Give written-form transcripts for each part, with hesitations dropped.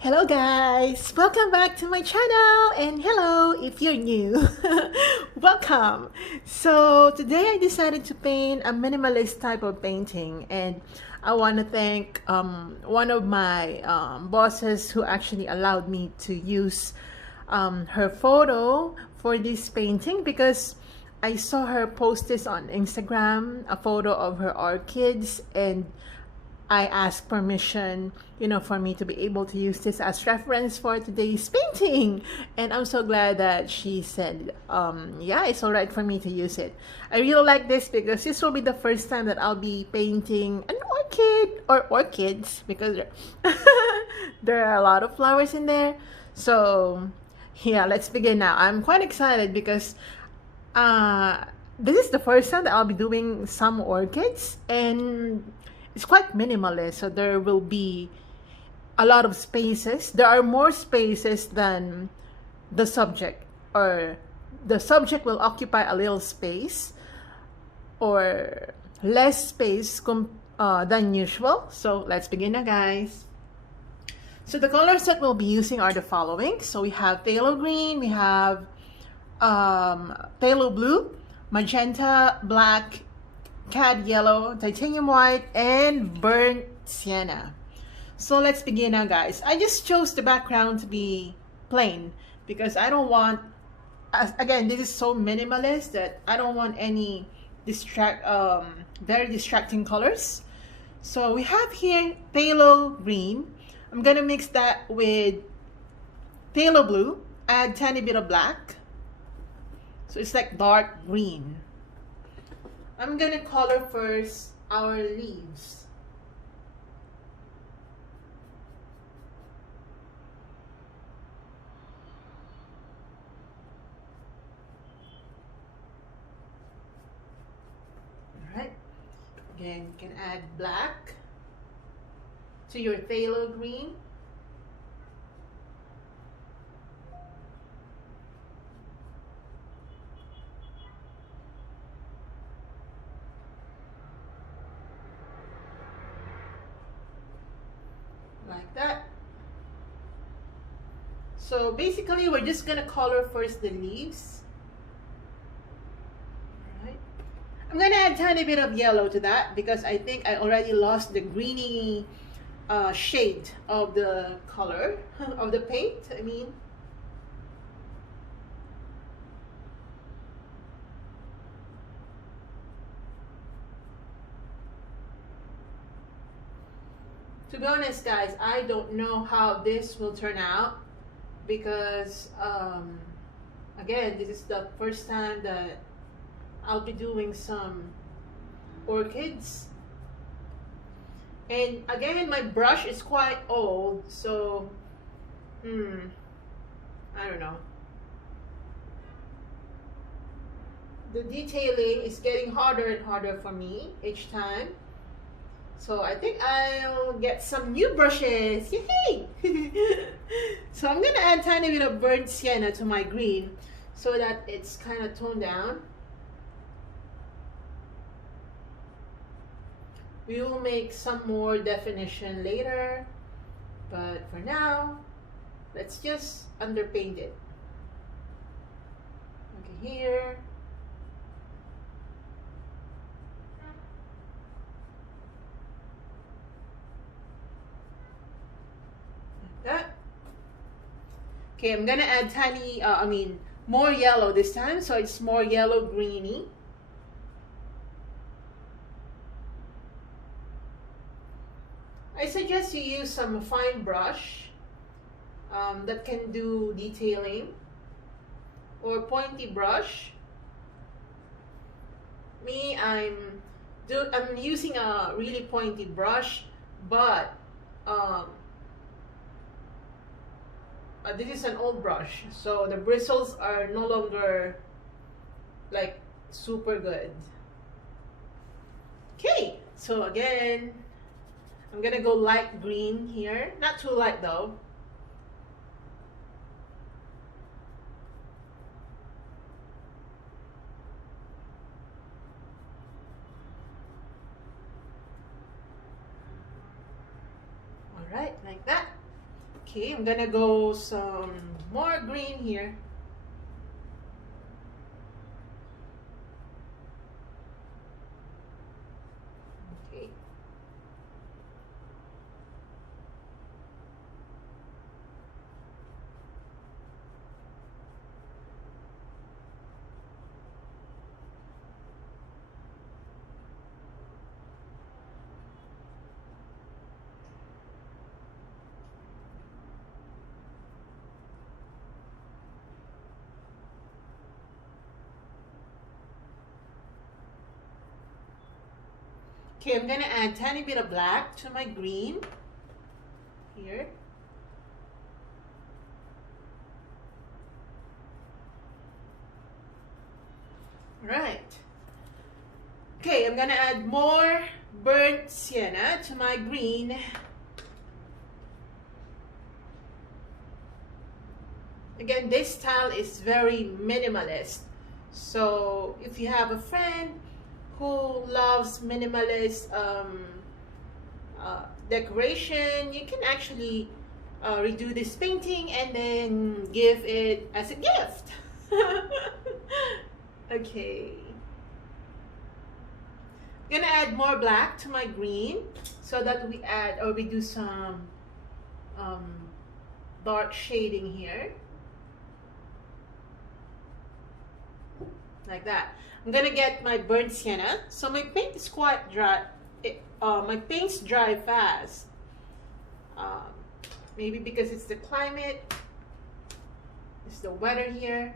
Hello guys! Welcome back to my channel and hello if you're new. Welcome! So today I decided to paint a minimalist type of painting, and I want to thank one of my bosses who actually allowed me to use her photo for this painting because I saw her post this on Instagram, a photo of her orchids, and I asked permission, for me to be able to use this as reference for today's painting. And I'm so glad that she said, yeah, it's all right for me to use it. I really like this because this will be the first time that I'll be painting an orchid or orchids because there are a lot of flowers in there. So yeah, let's begin now. I'm quite excited because this is the first time that I'll be doing some orchids, and it's quite minimalist, so there will be a lot of spaces. There are more spaces than the subject, or the subject will occupy a little space or less space than usual. So let's begin now, guys. So the colors that we'll be using are the following. So we have phthalo green, we have phthalo blue, magenta, black, cad yellow, titanium white, and burnt sienna. So let's begin now, guys. I just chose the background to be plain because I don't want, again, this is so minimalist that I don't want any very distracting colors. So we have here phthalo green. I'm gonna mix that with phthalo blue, add tiny bit of black, so it's like dark green. I'm gonna color first our leaves. Alright, again you can add black to your phthalo green. Like that. So basically we're just gonna color first the leaves. Alright. I'm gonna add a tiny bit of yellow to that because I think I already lost the greeny shade of the color of the paint, I mean. To be honest, guys, I don't know how this will turn out because, again, this is the first time that I'll be doing some orchids. And again, my brush is quite old, so, I don't know. The detailing is getting harder and harder for me each time. So I think I'll get some new brushes. Yay! So I'm gonna add a tiny bit of burnt sienna to my green so that it's kind of toned down. We will make some more definition later, but for now, let's just underpaint it. Okay, here. That. Okay, I'm gonna add more yellow this time, so it's more yellow greeny. I suggest you use some fine brush that can do detailing, or pointy brush. Me, I'm using a really pointy brush, but this is an old brush, so the bristles are no longer like super good. Okay, so again, I'm gonna go light green here, not too light though. All right, like that. Okay, I'm gonna go some more green here. Okay. Okay, I'm gonna add a tiny bit of black to my green here. Right. Okay, I'm gonna add more burnt sienna to my green. Again, this style is very minimalist. So if you have a friend who loves minimalist decoration, you can actually redo this painting and then give it as a gift. Okay. I'm gonna add more black to my green so that we add or we do some dark shading here. Like that. I'm gonna get my burnt sienna. So my paint is quite dry. My paints dry fast. Maybe because it's the climate, it's the weather here.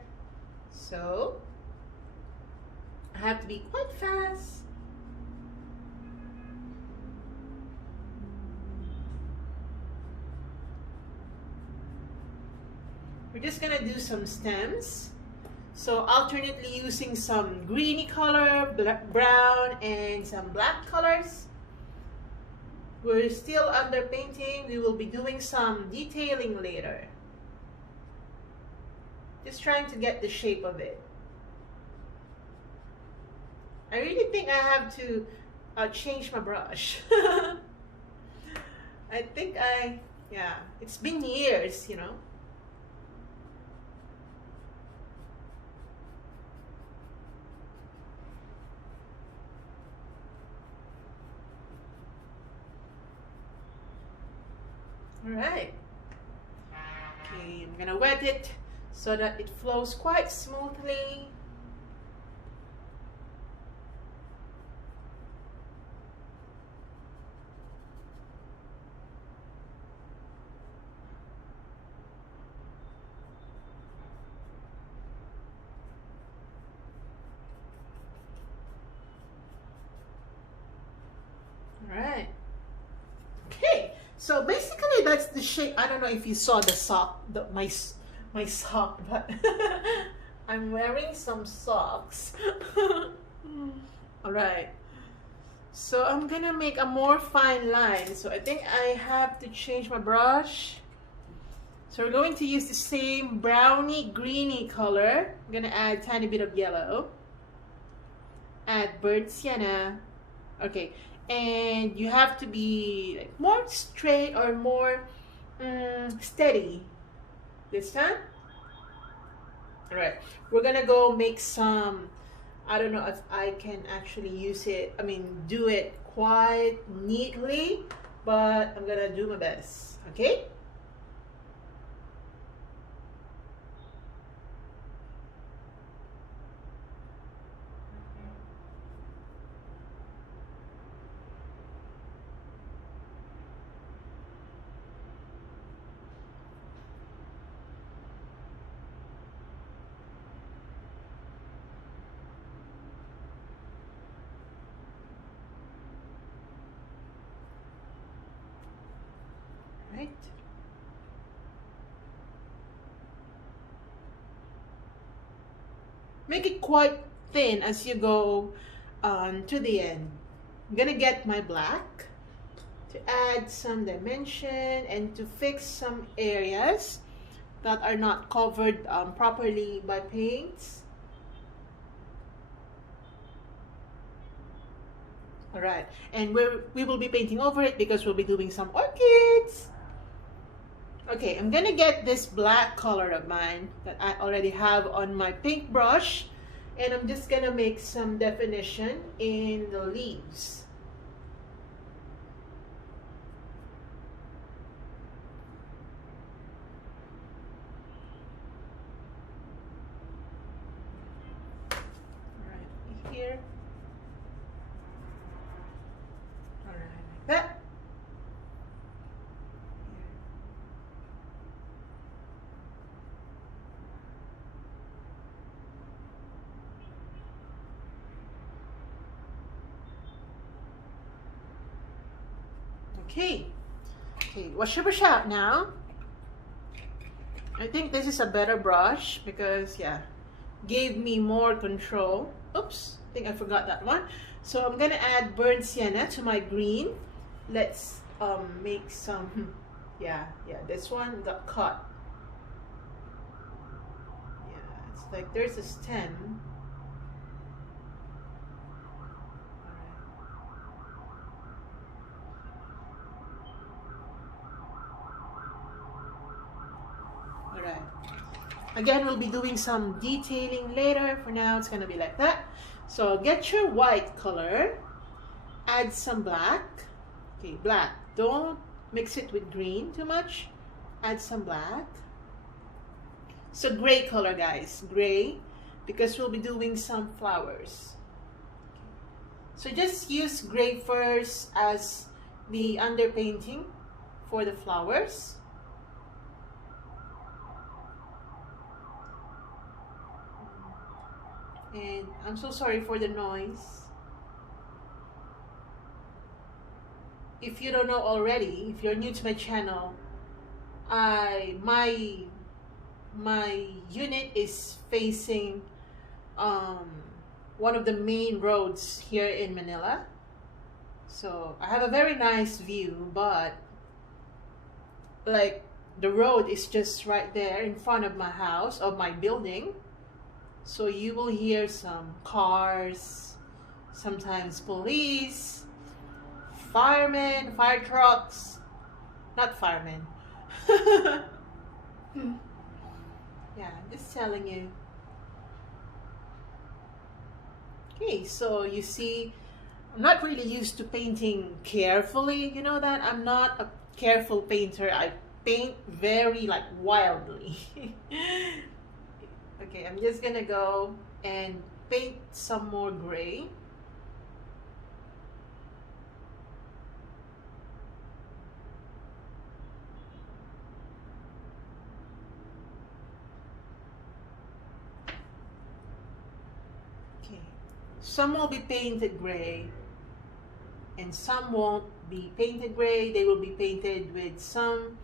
So I have to be quite fast. We're just gonna do some stems. So alternately using some greeny color, brown, and some black colors. We're still under painting. We will be doing some detailing later. Just trying to get the shape of it. I really think I have to change my brush. I think yeah, it's been years, you know. Alright. Okay, I'm gonna wet it so that it flows quite smoothly. Alright. Okay. So basically that's the shape. I don't know if you saw the sock, my sock, but I'm wearing some socks. All right. So I'm gonna make a more fine line. So I think I have to change my brush. So we're going to use the same browny greeny color. I'm gonna add a tiny bit of yellow. Add burnt sienna. Okay. And you have to be like more straight or more steady this time. All right, we're gonna go make some, I don't know if I can actually use it, do it quite neatly, but I'm gonna do my best. Okay. Right. Make it quite thin as you go to the end. I'm gonna get my black to add some dimension and to fix some areas that are not covered properly by paints. All right, and we will be painting over it because we'll be doing some orchids. Okay, I'm gonna get this black color of mine that I already have on my pink brush, and I'm just gonna make some definition in the leaves. Right here. All right, like that. Okay. Okay, wash your brush out now. I think this is a better brush because, yeah, gave me more control. Oops, I think I forgot that one. So I'm gonna add burnt sienna to my green. Let's make some, yeah, this one got caught. Yeah, it's like there's a stem. Alright. Again, we'll be doing some detailing later. For now, it's gonna be like that. So get your white color, add some black. Okay, black. Don't mix it with green too much. Add some black. So gray color, guys, gray, because we'll be doing some flowers. So just use gray first as the underpainting for the flowers. And I'm so sorry for the noise. If you don't know already, if you're new to my channel, my unit is facing one of the main roads here in Manila. So I have a very nice view, but like the road is just right there in front of my house, of my building. So you will hear some cars, sometimes police, firemen, fire trucks, not firemen. Yeah, I'm just telling you. Okay, so you see, I'm not really used to painting carefully. You know that I'm not a careful painter. I paint very like wildly. Okay, I'm just gonna go and paint some more gray. Okay, some will be painted gray and some won't be painted gray. They will be painted with some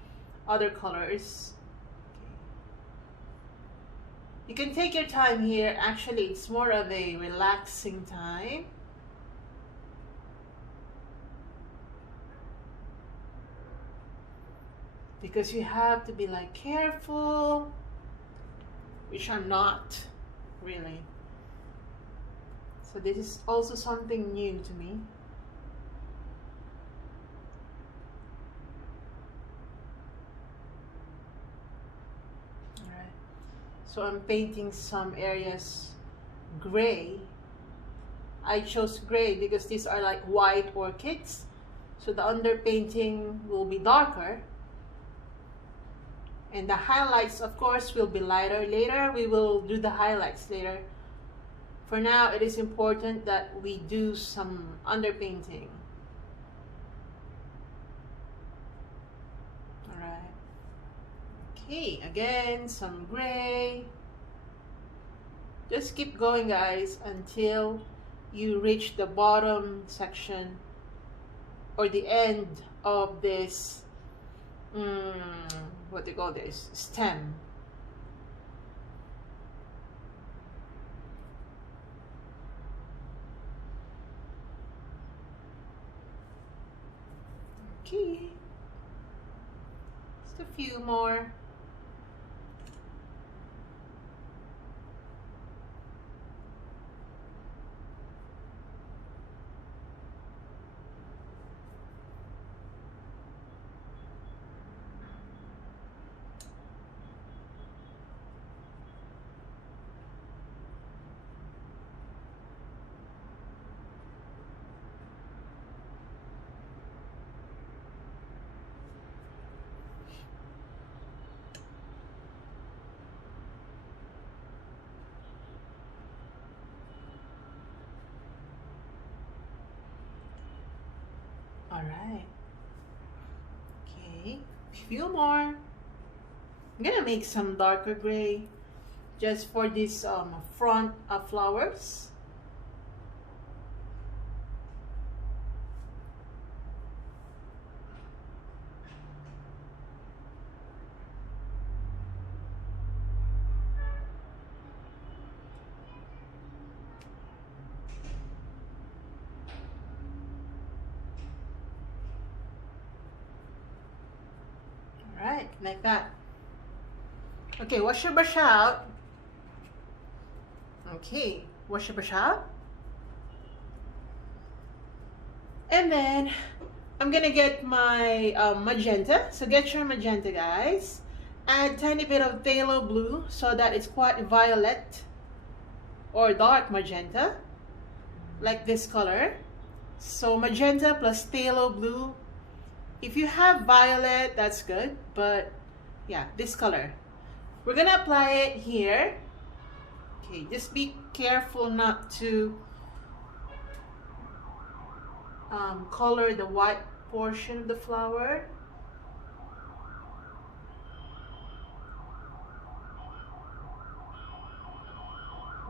other colors. You can take your time here. Actually, it's more of a relaxing time. Because you have to be like careful, which I'm not really. So this is also something new to me. So I'm painting some areas gray. I chose gray because these are like white orchids. So the underpainting will be darker. And the highlights, of course, will be lighter. Later, we will do the highlights later. For now, it is important that we do some underpainting. Alright. Okay, again, some gray. Just keep going, guys, until you reach the bottom section or the end of this, what do you call this? Stem. Okay. Just a few more. All right. Okay, a few more. I'm gonna make some darker gray just for this front of flowers. All right, like that. Okay, wash your brush out. Okay, wash your brush out. And then I'm gonna get my magenta. So get your magenta, guys. Add a tiny bit of phthalo blue so that it's quite violet or dark magenta, like this color. So magenta plus phthalo blue. If you have violet, that's good, but yeah, this color. We're gonna apply it here. Okay, just be careful not to color the white portion of the flower.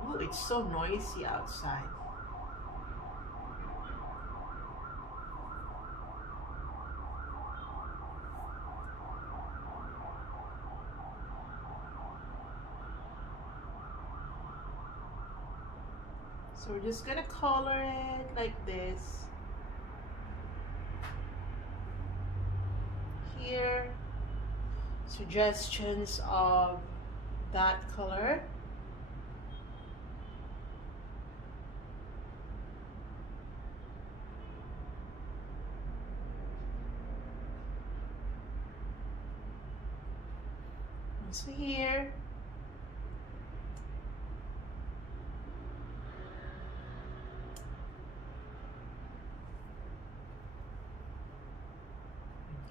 Ooh, it's so noisy outside. So we're just gonna color it like this. Here, suggestions of that color. Also here.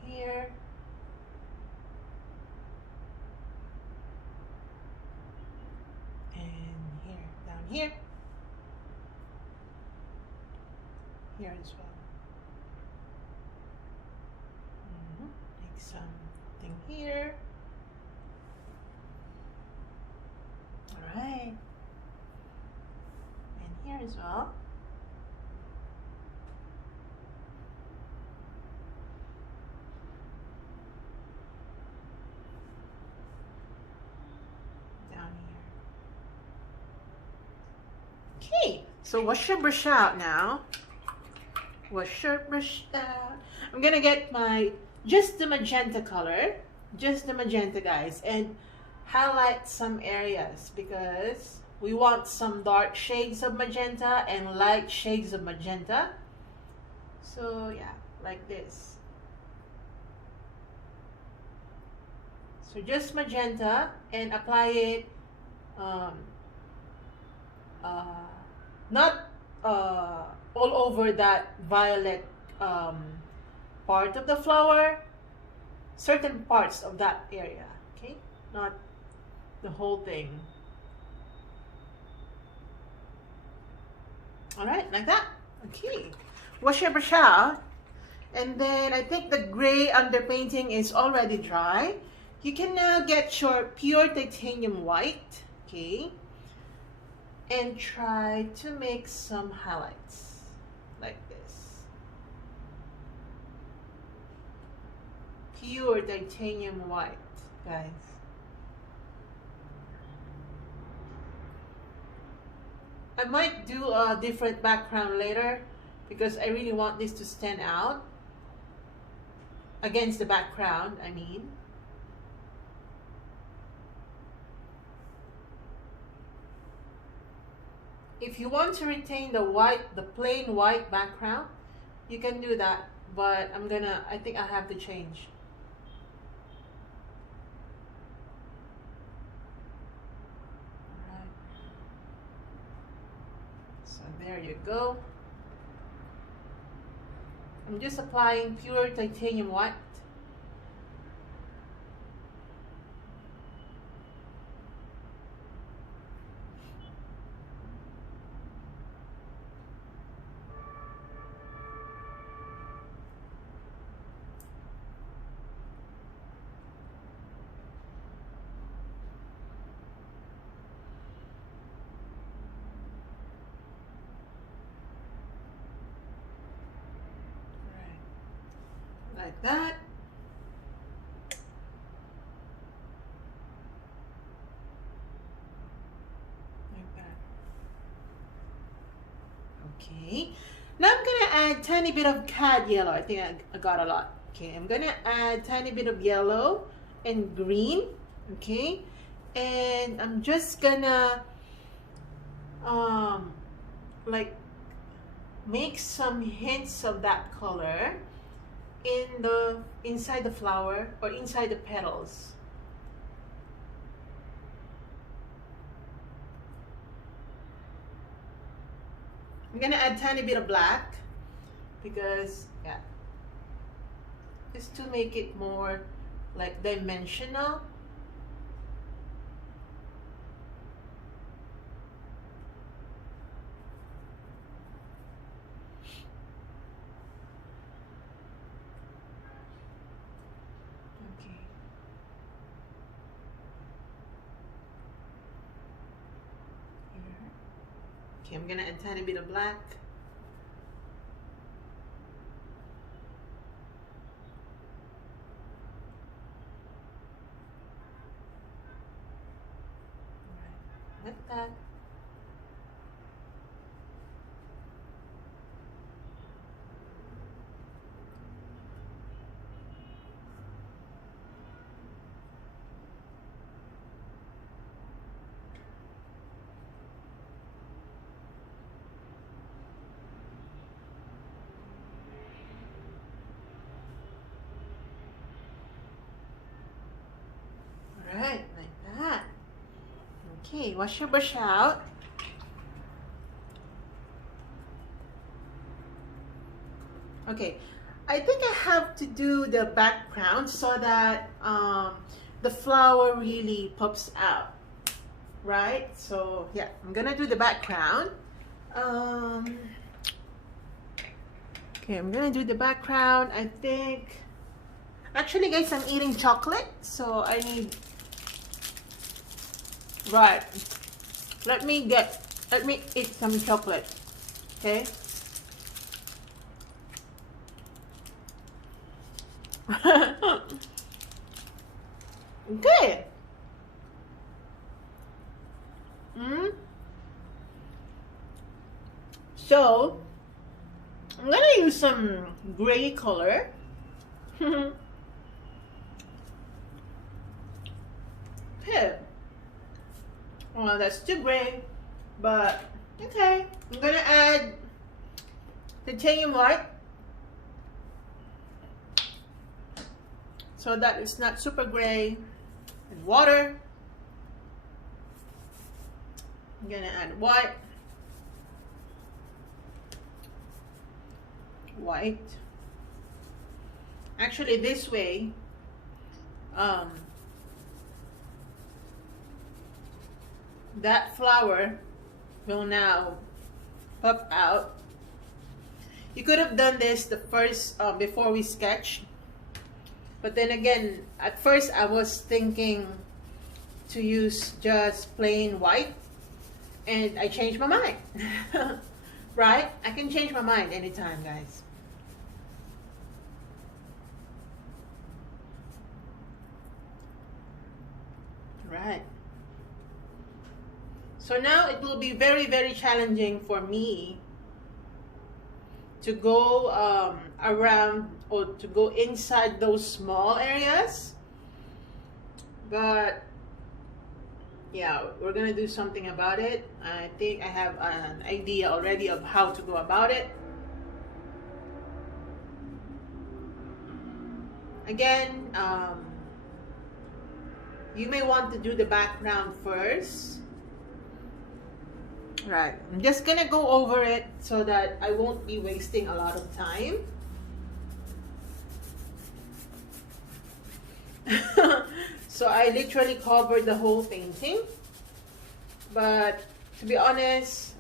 Here. And here, down here. Here as well. Make something here. All right. And here as well. Down here. Okay, so wash your brush out now. Wash your brush out. I'm gonna get my just the magenta color, just the magenta, guys, and highlight some areas because we want some dark shades of magenta and light shades of magenta. So yeah, like this. So just magenta and apply it not all over that violet part of the flower, certain parts of that area, okay? Not the whole thing. All right, like that. Okay, wash your brush out. And then I think the gray underpainting is already dry. You can now get your pure titanium white, okay? And try to make some highlights like this. Pure titanium white, guys. I might do a different background later because I really want this to stand out against the background, I mean. If you want to retain the white, the plain white background, you can do that, but I think I have to change. Alright. So there you go. I'm just applying pure titanium white. like that. Like that. Okay. Now I'm gonna add tiny bit of cad yellow. I think I got a lot. Okay, I'm gonna add tiny bit of yellow and green. Okay, and I'm just gonna like make some hints of that color inside the flower or inside the petals. I'm gonna add tiny bit of black because yeah, just to make it more like dimensional. Okay, I'm gonna add a tiny bit of black. Like that. Alright, like that. Okay, wash your brush out. Okay, I think I have to do the background so that the flower really pops out, right? So yeah, I'm gonna do the background. Okay, I'm gonna do the background. I think, actually guys, I'm eating chocolate, so I need, right, let me eat some chocolate, okay? Okay. So I'm gonna use some gray color. Okay. Well, that's too gray, but okay. I'm gonna add titanium white so that it's not super gray, and water. I'm gonna add white. Actually, this way, that flower will now pop out. You could have done this the first before we sketch, but then again, at first I was thinking to use just plain white, and I changed my mind. Right? I can change my mind anytime, guys. Right. So now it will be very, very challenging for me to go around or to go inside those small areas. But yeah, we're gonna do something about it. I think I have an idea already of how to go about it. Again, you may want to do the background first. Right, I'm just gonna go over it so that I won't be wasting a lot of time. So I literally covered the whole painting, but to be honest,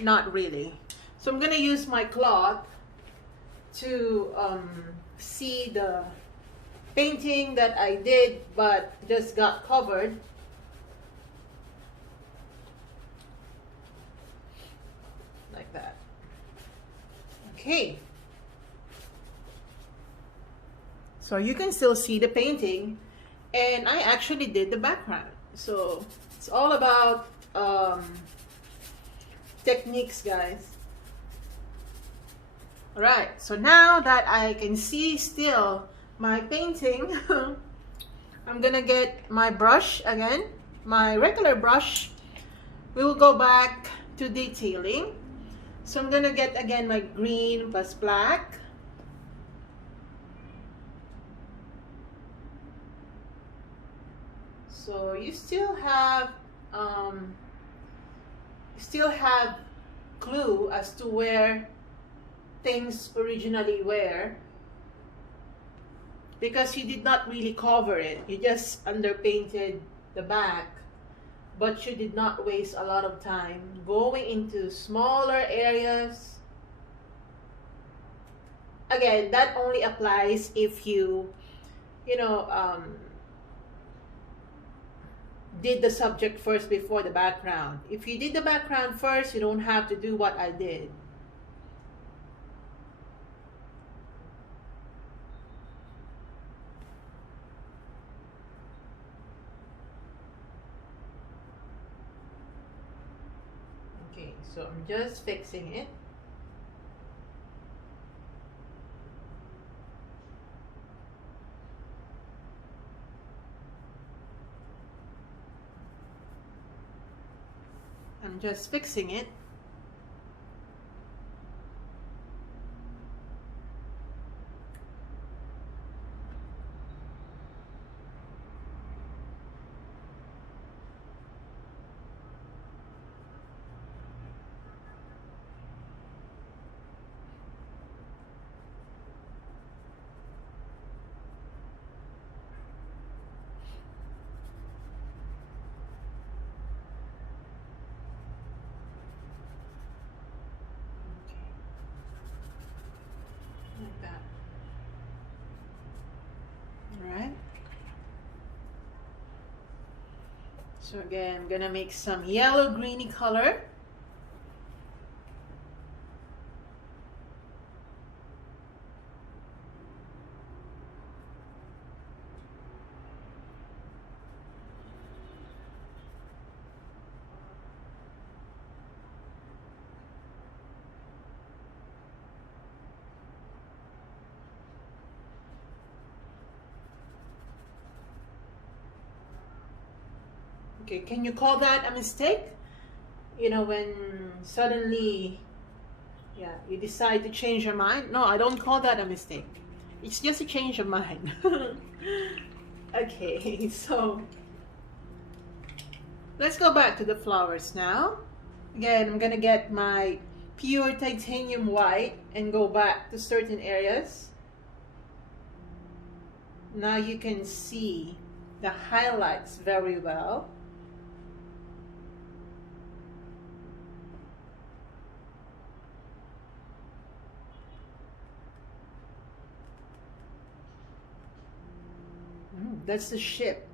not really. So I'm gonna use my cloth to see the painting that I did but just got covered. Like that. Okay. So you can still see the painting, and I actually did the background. So it's all about techniques, guys. All right, so now that I can see still my painting, I'm gonna get my brush again, my regular brush. We will go back to detailing. So I'm gonna get again my green plus black. So you still have clue as to where things originally were, because you did not really cover it. You just underpainted the back, but you did not waste a lot of time going into smaller areas. Again, that only applies if you did the subject first before the background. If you did the background first, you don't have to do what I did. Okay, so I'm just fixing it. I'm just fixing it. Like that. All right. So again, I'm gonna make some yellow greeny color. Okay, can you call that a mistake? You know, when suddenly, yeah, you decide to change your mind? No, I don't call that a mistake. It's just a change of mind. Okay, so let's go back to the flowers now. Again, I'm gonna get my pure titanium white and go back to certain areas. Now you can see the highlights very well. That's the ship.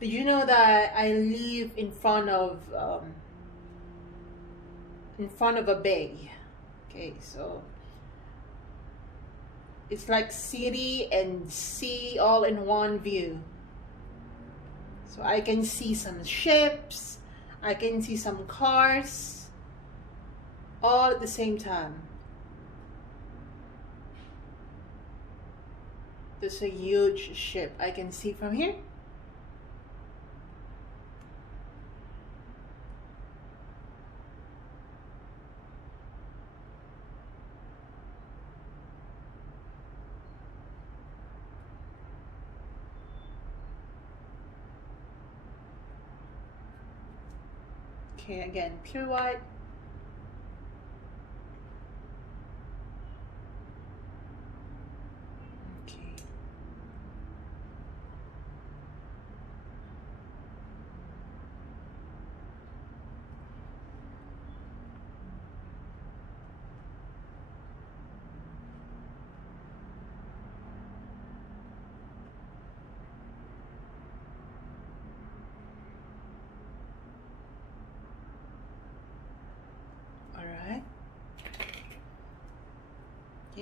Did you know that I live in front of a bay? Okay, so it's like city and sea all in one view. So I can see some ships, I can see some cars, all at the same time. There's a huge ship I can see from here. Okay, again, pure white. Okay.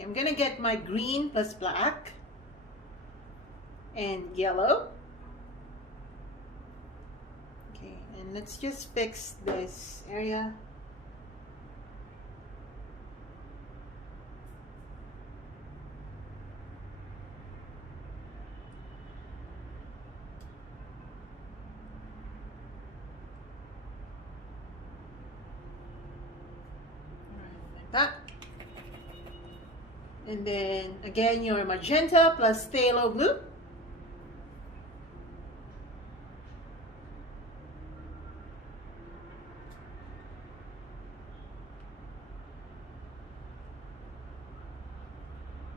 Okay, I'm gonna get my green plus black and yellow. Okay, and let's just fix this area. That. And then again your magenta plus phthalo blue.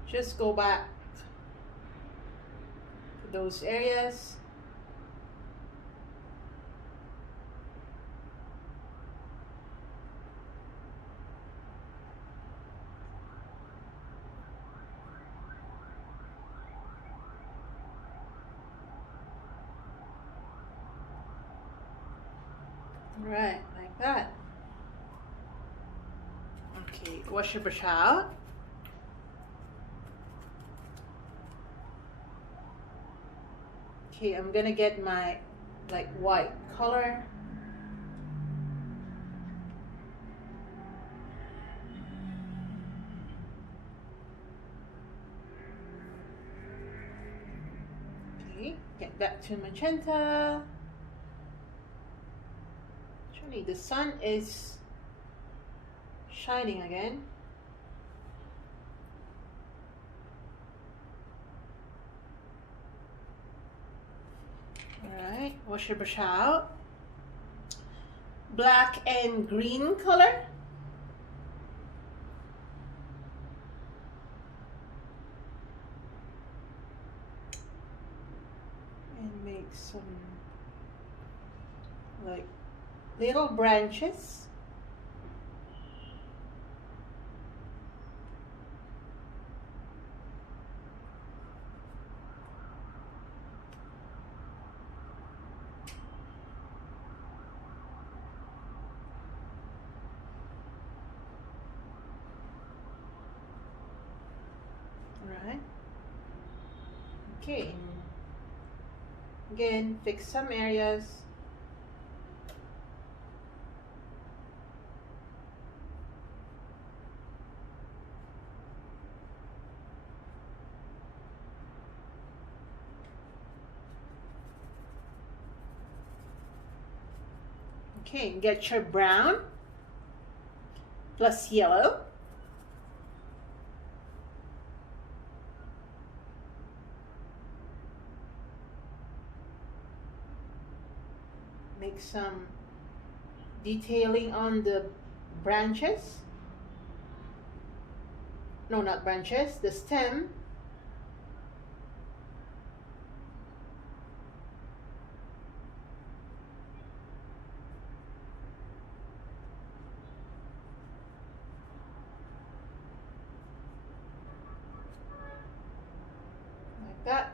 Just go back to those areas. Right, like that. Okay, wash your brush out. Okay, I'm gonna get my like white color. Okay, get back to magenta. Actually, the sun is shining again. Alright, wash your brush out. Black and green color. And make some like little branches. Right. Okay. Again, fix some areas. Okay, get your brown plus yellow. Make some detailing on the branches. No, not branches, the stem. Like that.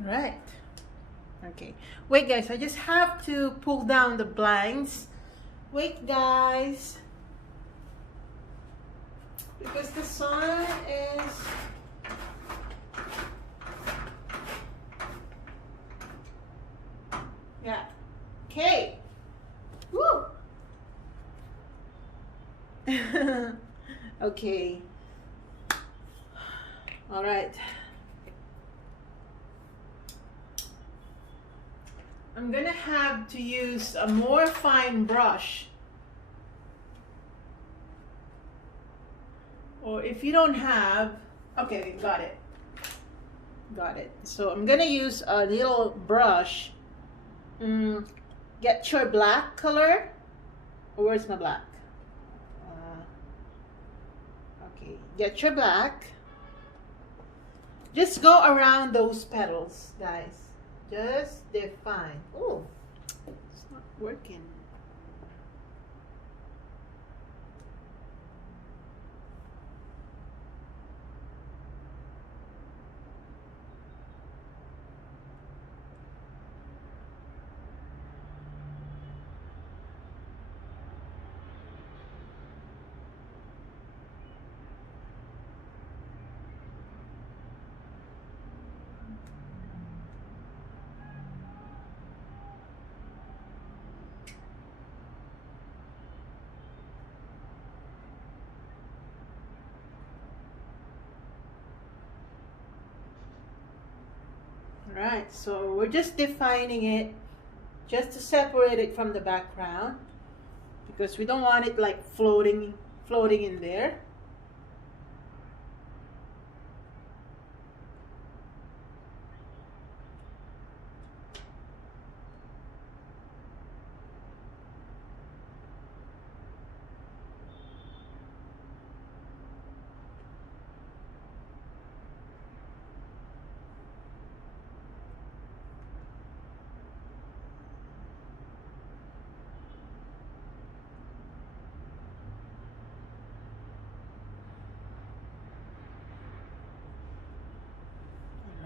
Right. Okay. Wait, guys. I just have to pull down the blinds. Wait, guys. Because the sun is... Yeah. Okay. Woo! Okay. All right. I'm gonna have to use a more fine brush, or if you don't have, okay, got it. So I'm gonna use a little brush. Get your black color. Where's my black? Okay, get your black. Just go around those petals, guys. Just define. Oh, it's not working. Alright, so we're just defining it just to separate it from the background because we don't want it like floating in there.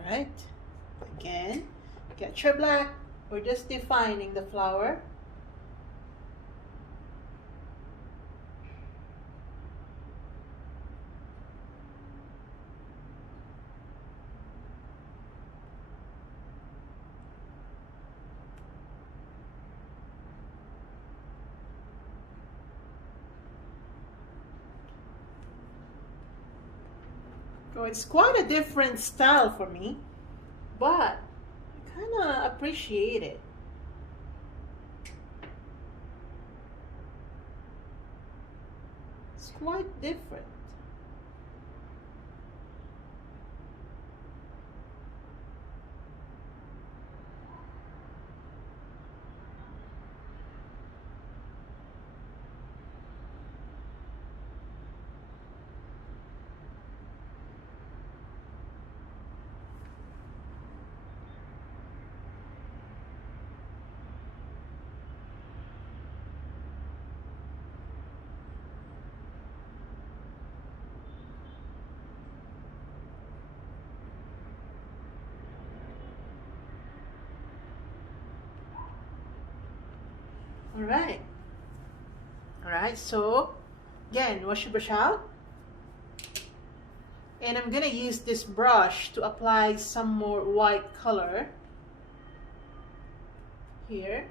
Alright, again, get your black. We're just defining the flower. So it's quite a different style for me, but I kind of appreciate it. It's quite different. Alright. Alright, so again, wash your brush out. And I'm gonna use this brush to apply some more white color here.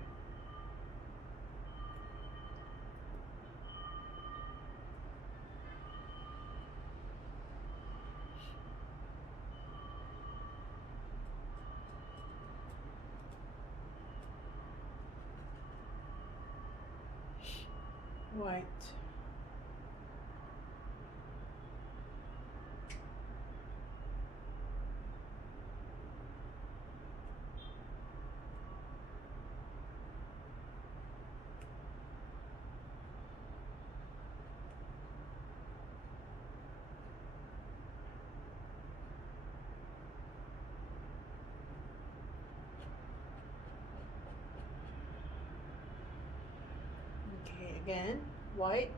White. Okay, again, white.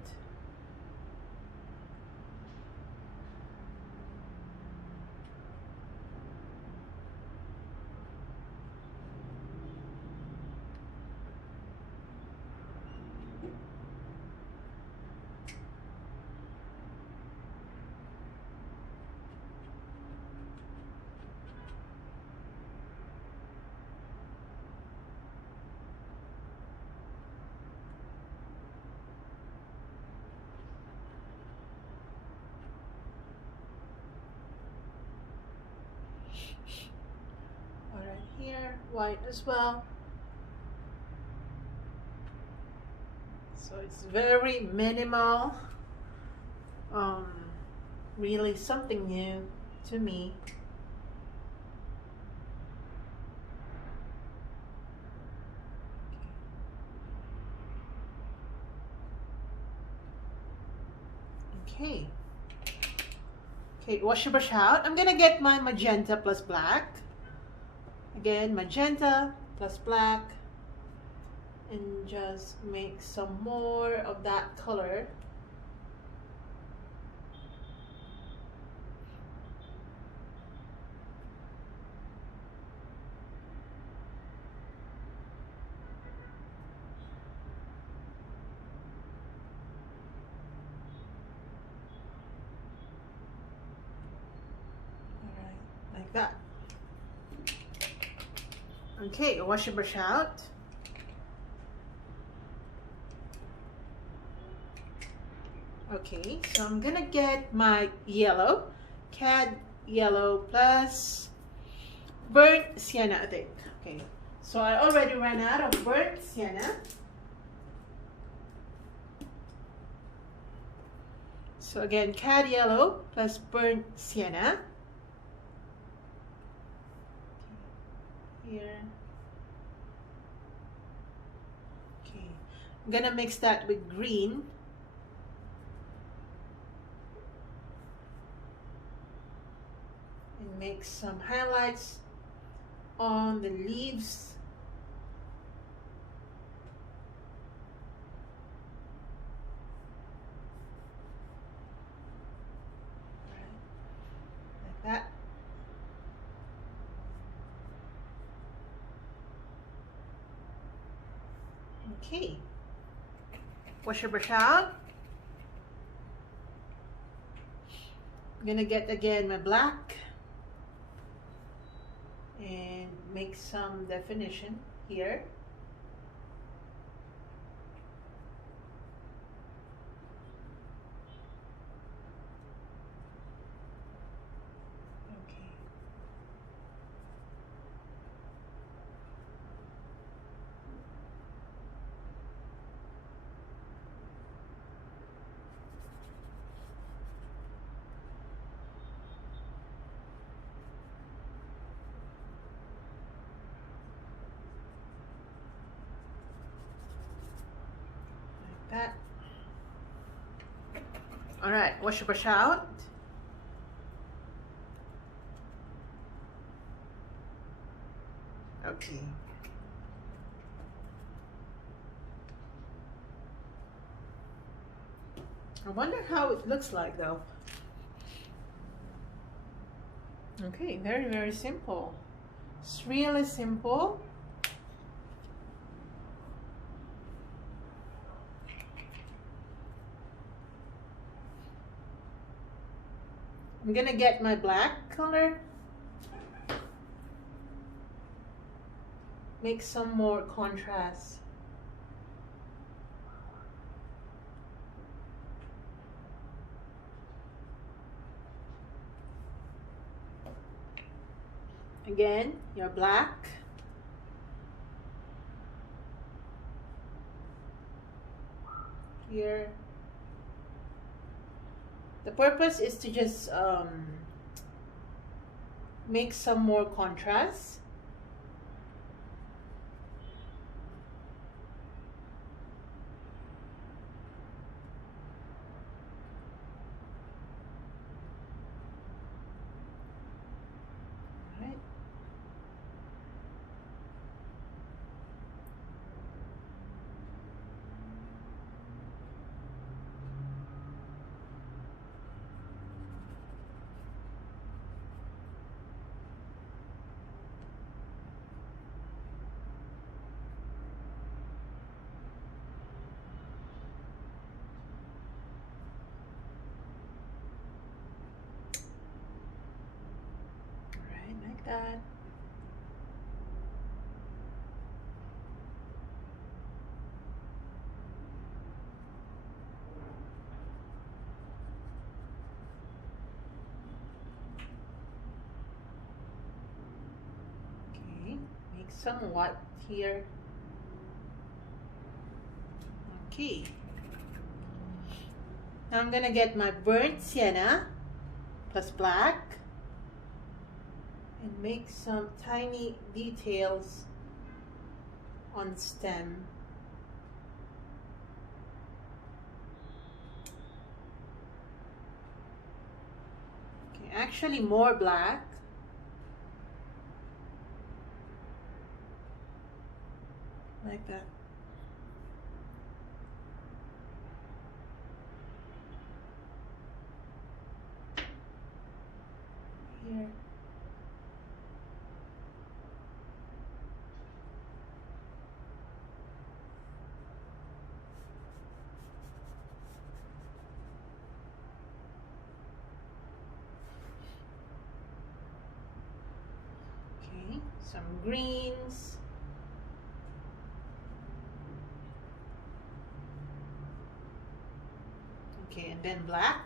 Alright, here, white as well. So it's very minimal. Really something new to me. Okay. Okay, wash your brush out. I'm gonna get my magenta plus black. Again, magenta plus black. And just make some more of that color. Like that. Okay, wash your brush out. Okay, so I'm gonna get my yellow, cad yellow plus burnt sienna, I think. Okay, so I already ran out of burnt sienna. So again, cad yellow plus burnt sienna. Here. Okay, I'm gonna mix that with green. And make some highlights on the leaves. Like that. Okay. Wash your brush out. I'm gonna get again my black and make some definition here. Okay. That. All right, wash your brush out. Okay. I wonder how it looks like though. Okay, very, very simple. It's really simple. I'm gonna get my black color, make some more contrast. Again, your black. Here. The purpose is to just make some more contrast. Like that. Okay, make some white here. Okay. Now I'm gonna get my burnt sienna plus black and make some tiny details on the stem. Okay, actually more black. Like that. Here. Okay, some greens. Okay, and then black.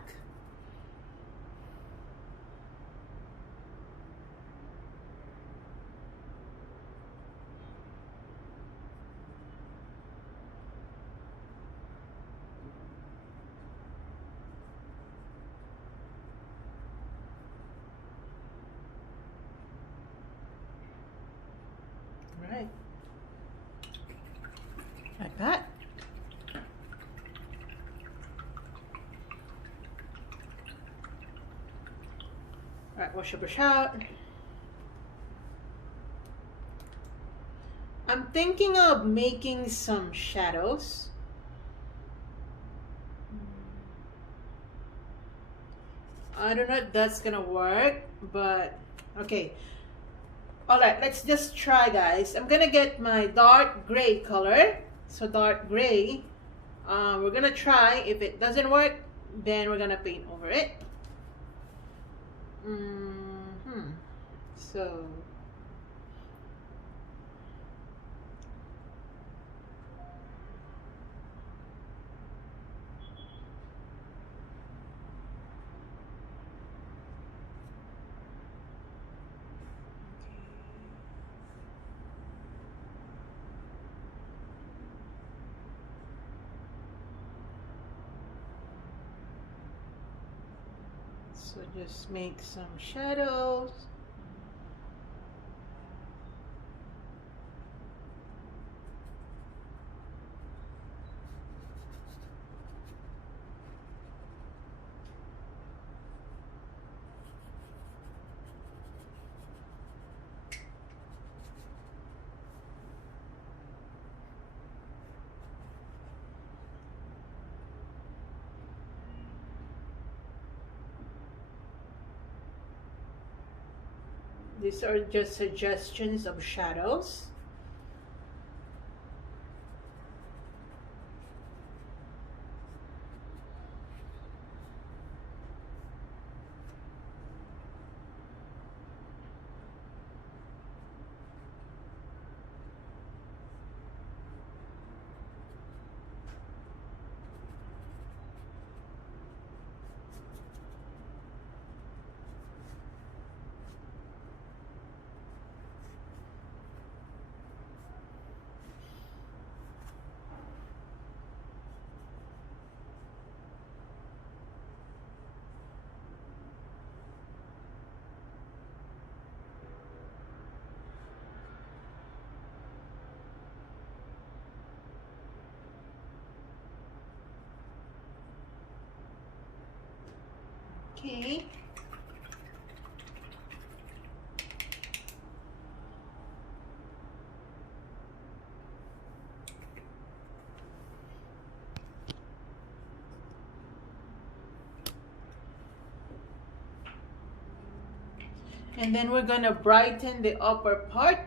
right, like that. All right, wash your brush out. I'm thinking of making some shadows. I don't know if that's gonna work, but okay. All right, let's just try, guys. I'm gonna get my dark gray color. So dark gray. We're gonna try. If it doesn't work, then we're gonna paint over it. So So just make some shadows. These are just suggestions of shadows. Okay. And then we're gonna brighten the upper part.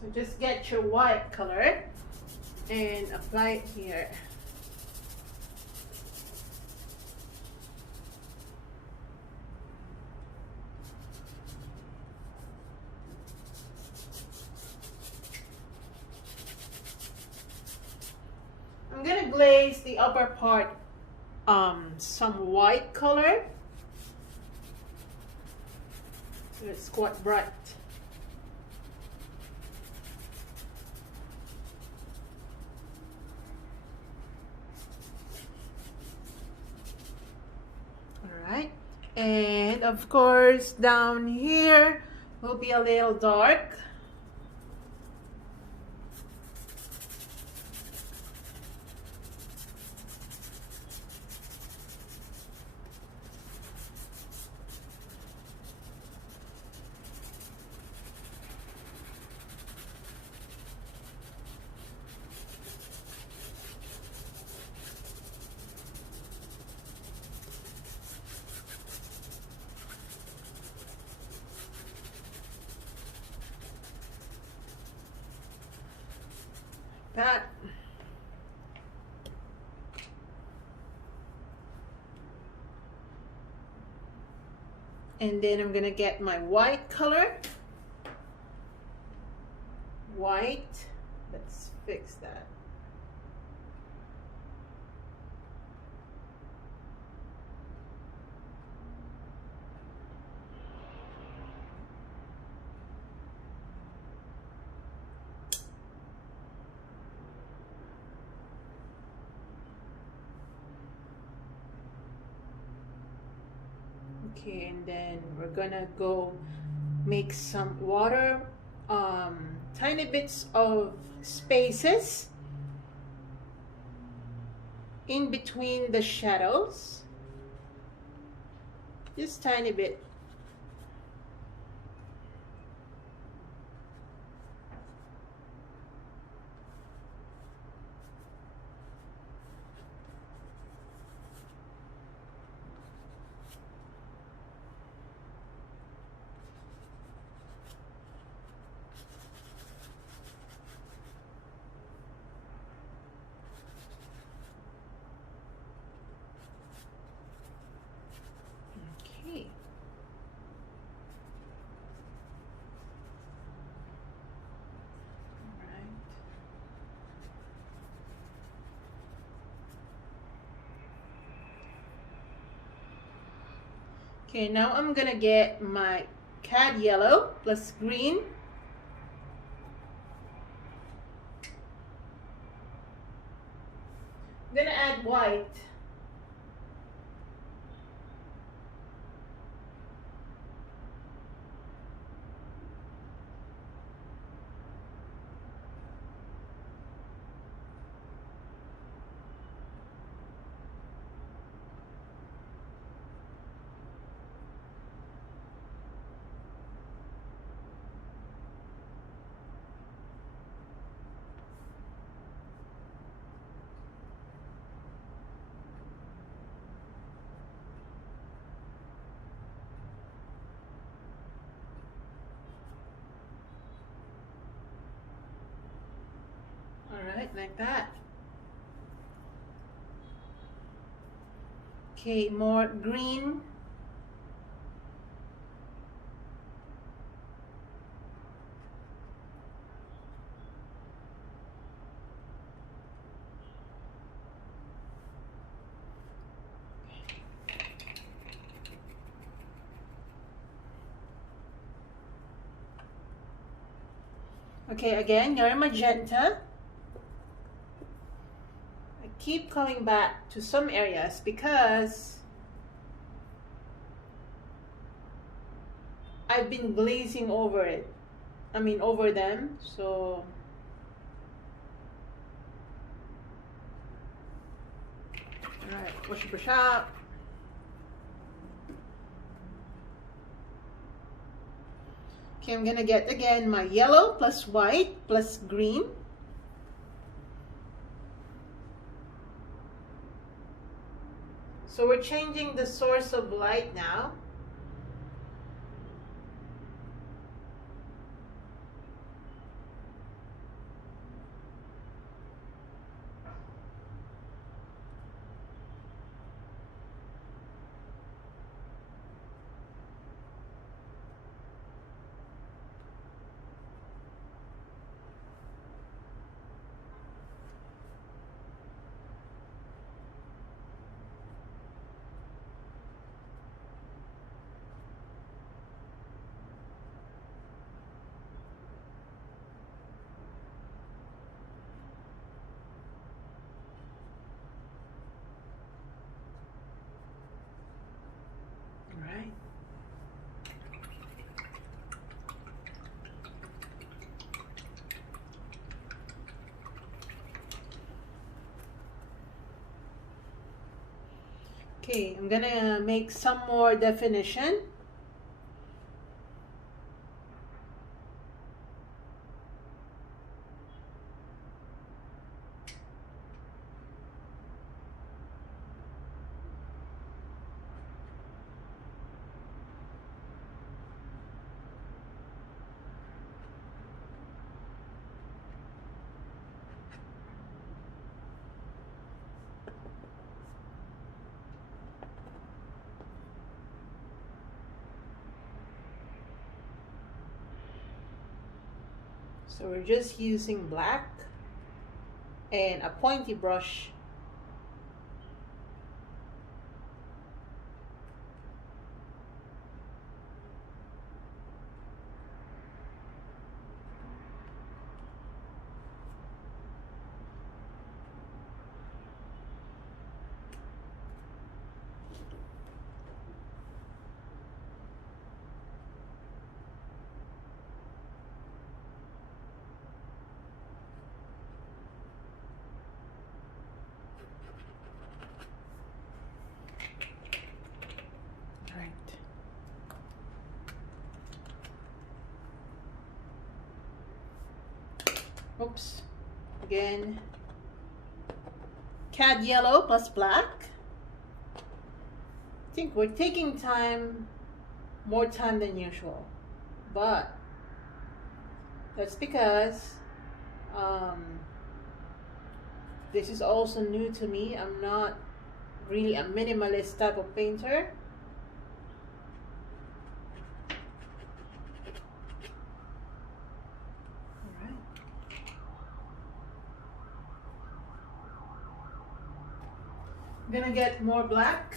So just get your white color and apply it here. I'm gonna glaze the upper part some white color so it's quite bright. Alright, and of course down here will be a little dark. That. And then I'm gonna get my white color. White. Let's fix that. Okay, and then we're gonna go make some water, tiny bits of spaces in between the shadows, just tiny bit. Okay. All right. Okay, now I'm gonna get my cad yellow plus green. I'm gonna add white. All right, like that. Okay, more green. Okay, again, your magenta. I keep coming back to some areas because I've been glazing over it. I mean, over them. So, all right, brush, brush up. Okay, I'm gonna get again my yellow plus white plus green. So we're changing the source of light now. Right. Okay, I'm gonna make some more definition. So we're just using black and a pointy brush. Oops. Again. Cad yellow plus black. I think we're taking more time than usual. But that's because this is also new to me. I'm not really a minimalist type of painter. Alright. I'm gonna get more black.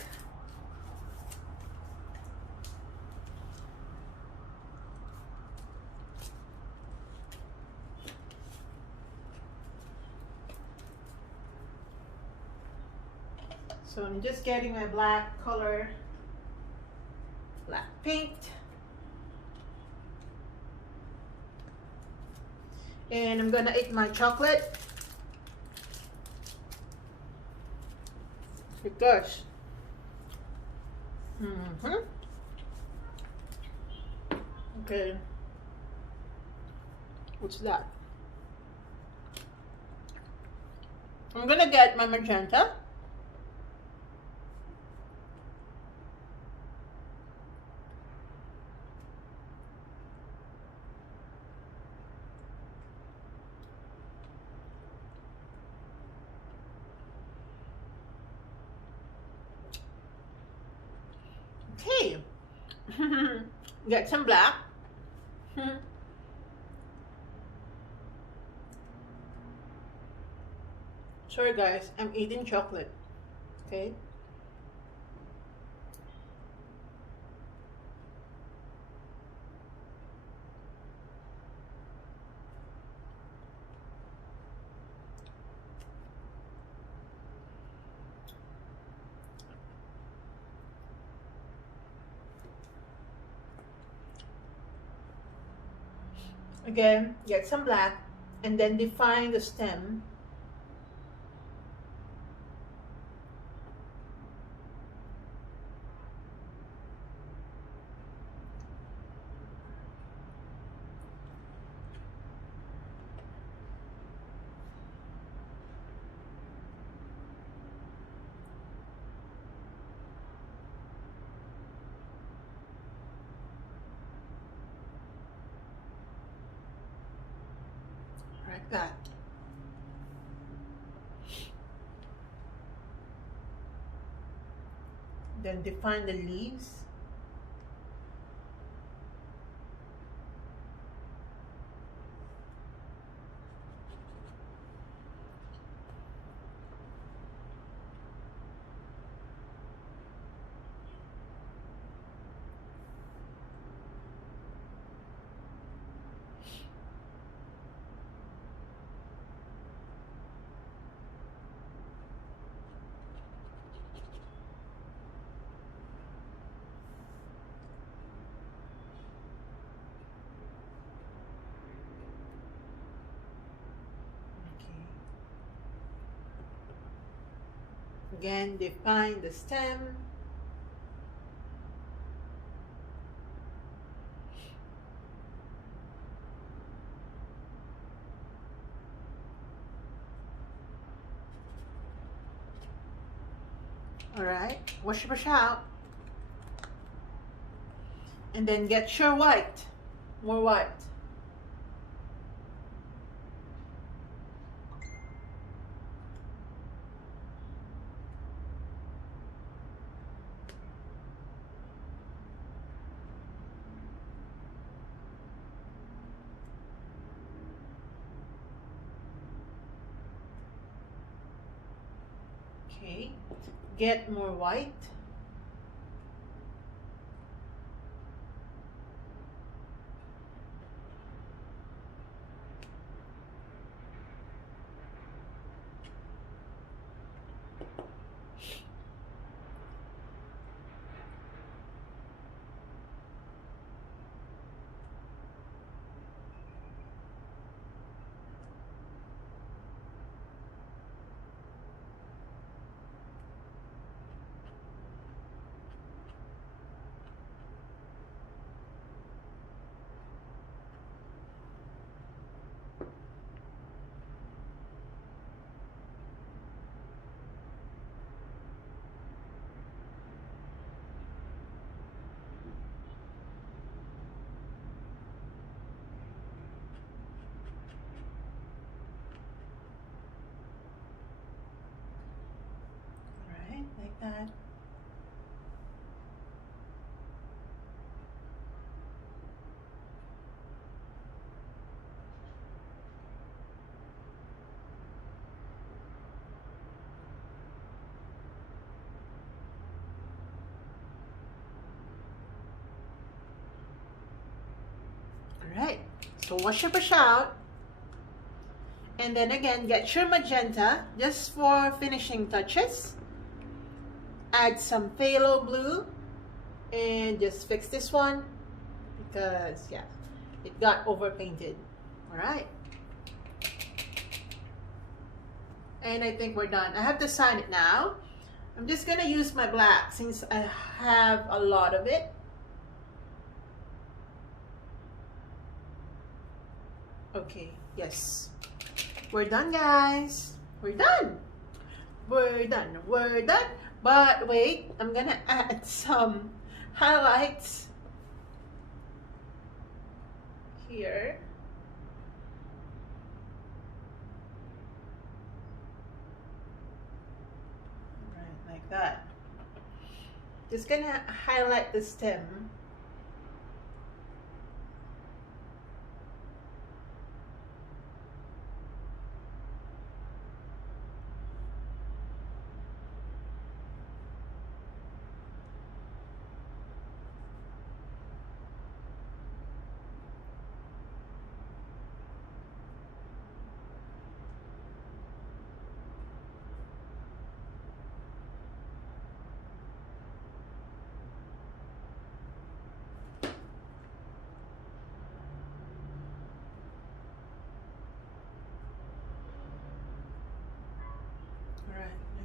So I'm just getting my black color, black paint. And I'm gonna eat my chocolate because okay, what's that? I'm gonna get my magenta. Okay. Get some black. Sorry guys, I'm eating chocolate. Okay. Again, get some black and then define the stem. Like that. Then define the leaves. Again, define the stem. All right, brush out. And then get your white, more white. Okay, get more white. So wash your brush out. And then again, get your magenta just for finishing touches. Add some phthalo blue and just fix this one because yeah, it got overpainted. All right. And I think we're done. I have to sign it now. I'm just gonna use my black since I have a lot of it. Okay, yes. We're done, guys. We're done. We're done. We're done. But wait, I'm gonna add some highlights here. Right, like that. Just gonna highlight the stem.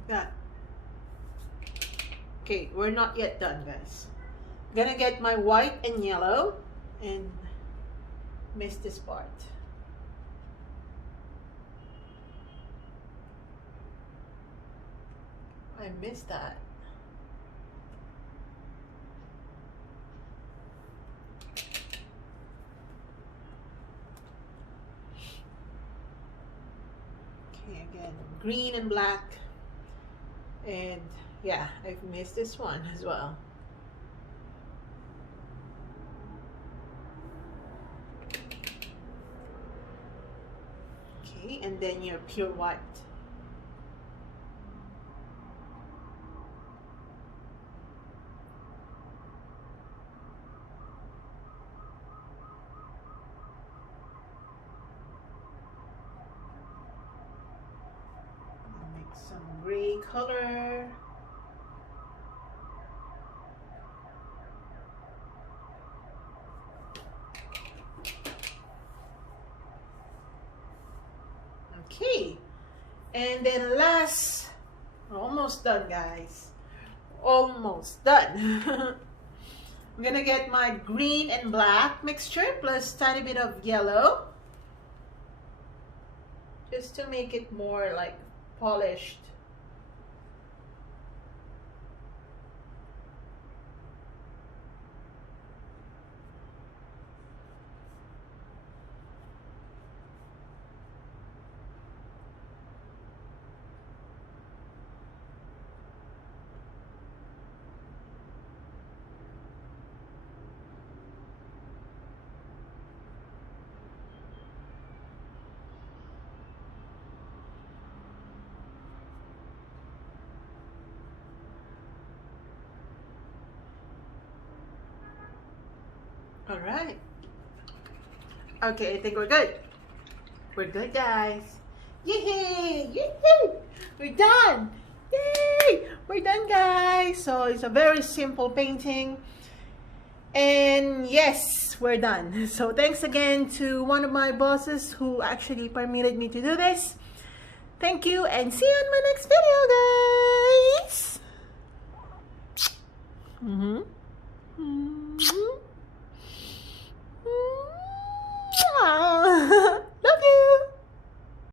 That. Okay, we're not yet done, guys. I'm gonna get my white and yellow and miss this part. I missed that. Okay, again, green and black. And yeah, I've missed this one as well. Okay, and then your pure white. Some gray color. Okay, and then last, we're almost done, guys. Almost done. I'm gonna get my green and black mixture plus tiny bit of yellow, just to make it more like polished. All right. Okay, I think we're good. We're good, guys. Yay! Yay! We're done. Yay! We're done, guys. So it's a very simple painting. And yes, we're done. So thanks again to one of my bosses who actually permitted me to do this. Thank you and see you in my next video, guys.